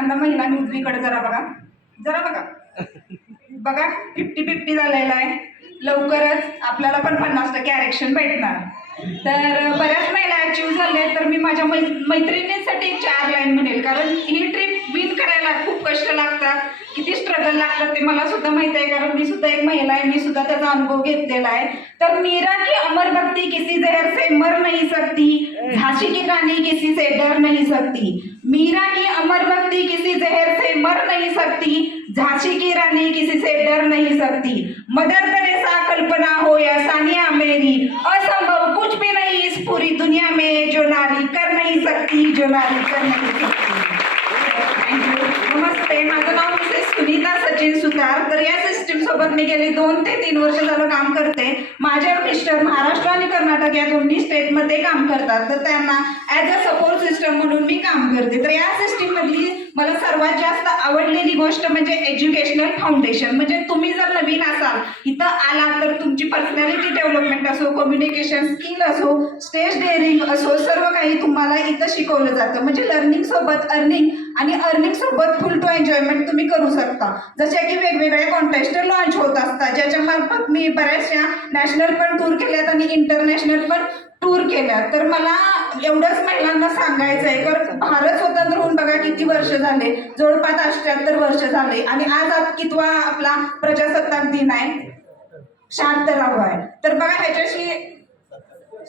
पहिल्यांदा महिलांनी उजवीकडे जरा बघा, जरा बघा बघा 50-50 झालेला आहे. लवकरच आपल्याला पण 50% आरक्षण भेटणार. तर बऱ्याच महिला अचीव्ह झाले. तर मी माझ्या मैत्रिणींसाठी 4 लाईन म्हणेल, कारण ही ट्रिप विन करायला खूप कष्ट लागतात, किती स्ट्रगल लागतात ते मला सुद्धा माहिती आहे, कारण मी सुद्धा एक महिला आहे, मी सुद्धा त्याचा अनुभव घेतलेला आहे. तर मीरा की अमर भक्ति किसी जहर से मर नहीं सकती, झांसी की रानी किसी से डर नहीं सकती. मीरा की अमर भक्ति किसी जहर से मर नहीं सकती, झांसी की रानी किसी से डर नहीं सकती. मदर तेरेसा कल्पना हो या सानिया मेरी, असंभव कुछ भी नहीं इस पूरी दुनिया में जो नारी कर नहीं सकती, जो नारी कर नहीं सकती. नमस्ते, माझं नाव मिसेस सुनीता सचिन सुतार. तर या सिस्टीम सोबत मी गेली 2 ते 3 वर्ष झालं काम करते. माझे मिस्टर महाराष्ट्र आणि कर्नाटक या दोन्ही स्टेटमध्ये काम करतात, तर त्यांना ॲज अ सपोर्ट सिस्टम म्हणून मी काम करते. तर या सिस्टीम मधली मला सर्वात जास्त आवडलेली गोष्ट म्हणजे एज्युकेशनल फाउंडेशन. म्हणजे तुम्ही जर नवीन असाल, इथं आलात, तर तुमची पर्सनॅलिटी डेव्हलपमेंट असो, कम्युनिकेशन स्किल असो, स्टेज डेअरिंग असो, सर्व काही तुम्हाला इथं शिकवलं जातं. म्हणजे लर्निंग सोबत अर्निंग आणि अर्निंग सोबत फुल टू एन्जॉयमेंट तुम्ही करू शकता. जसे की वेगवेगळे कॉन्टेस्ट लॉन्च होत असतात, ज्याच्या मार्फत मी बऱ्याचशा नॅशनल पण टूर केल्यात आणि इंटरनॅशनल पण टूर केल्या. तर मला एवढंच महिलांना सांगायचं आहे, कारण भारत स्वतंत्र होऊन बघा किती वर्ष झाले, जवळपास 78 वर्ष झाले, आणि आज कितवा आपला प्रजासत्ताक दिन आहे, 76वा आहे. तर बघा ह्याच्याशी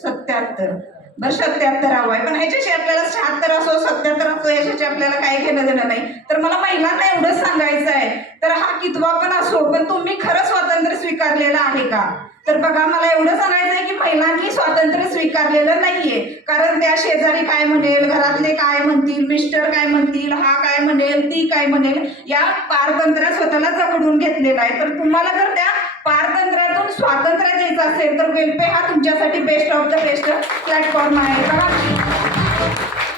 77वा आहे, पण ह्याच्याशी आपल्याला 76 असो 77 असो याच्याशी आपल्याला काही घेणं देणं नाही. तर मला महिलांना एवढंच सांगायचं आहे, तर हा कितवा पण असो, पण तुम्ही खरं स्वातंत्र्य स्वीकारलेलं आहे का? तर बघा मला एवढं सांगायचं आहे की महिलांनी स्वातंत्र्य स्वीकारलेलं नाहीये, कारण त्या शेजारी काय म्हणेल, घरातले काय म्हणतील, मिस्टर काय म्हणतील, हा काय म्हणेल, ती काय म्हणेल, या पारतंत्र्यात स्वतःला जगडून घेतलेला आहे. तर तुम्हाला जर त्या पारतंत्र्यातून स्वातंत्र्य द्यायचं असेल, तर वेलपे हा तुमच्यासाठी best of the best platform आहे. बघा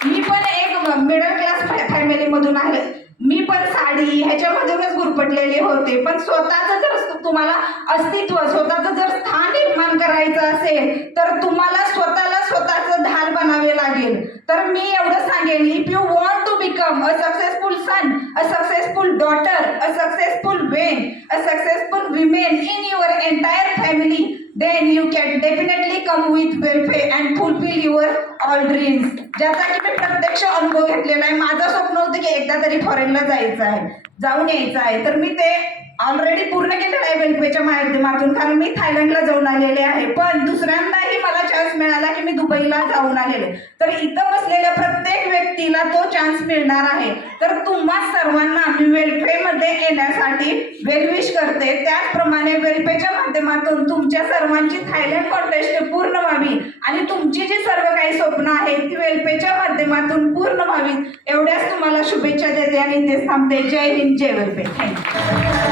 मी पण एक मिडल क्लास फॅमिलीमधून आहे, मी पण साडी ह्याच्यामधूनच गुरफटलेले होते. पण स्वतःचं जर तुम्हाला अस्तित्व, स्वतःचं जर स्थान निर्माण करायचं असेल, तर तुम्हाला स्वतःचं ढाल बनावे लागेल. तर मी एवढं सांगेन, if you want to become a successful son, a successful daughter, a successful when, a successful women in your entire family, then you can definitely come with welfare and fulfill your all dreams. ज्याचा की मी प्रत्यक्ष अनुभव घेतलेला आहे. माझं स्वप्न होतं की एकदा तरी फॉरेनला जायचं आहे, जाऊन यायचं आहे. तर मी ते ऑलरेडी पूर्ण केलेलं आहे वेलपेच्या माध्यमातून, कारण मी थायलंडला जाऊन आलेले आहे. पण दुसऱ्यांदाही मला चान्स मिळाला की मी दुबईला जाऊन आलेले. तर इथं बसलेल्या प्रत्येक व्यक्तीला तो चान्स मिळणार आहे. तर तुम्हा सर्वांना मी वेलफेमध्ये येण्यासाठी वेलविश करते. त्याचप्रमाणे वेलपेच्या माध्यमातून तुमच्या सर्वांची थायलंड कॉन्टेस्ट पूर्ण व्हावी आणि तुमची जी सर्व काही स्वप्न आहेत ती वेलपेच्या माध्यमातून पूर्ण व्हावी, एवढ्याच तुम्हाला शुभेच्छा देते आणि इथेच थांबते. जय हिंद, जय वेलपे. थँक्यू.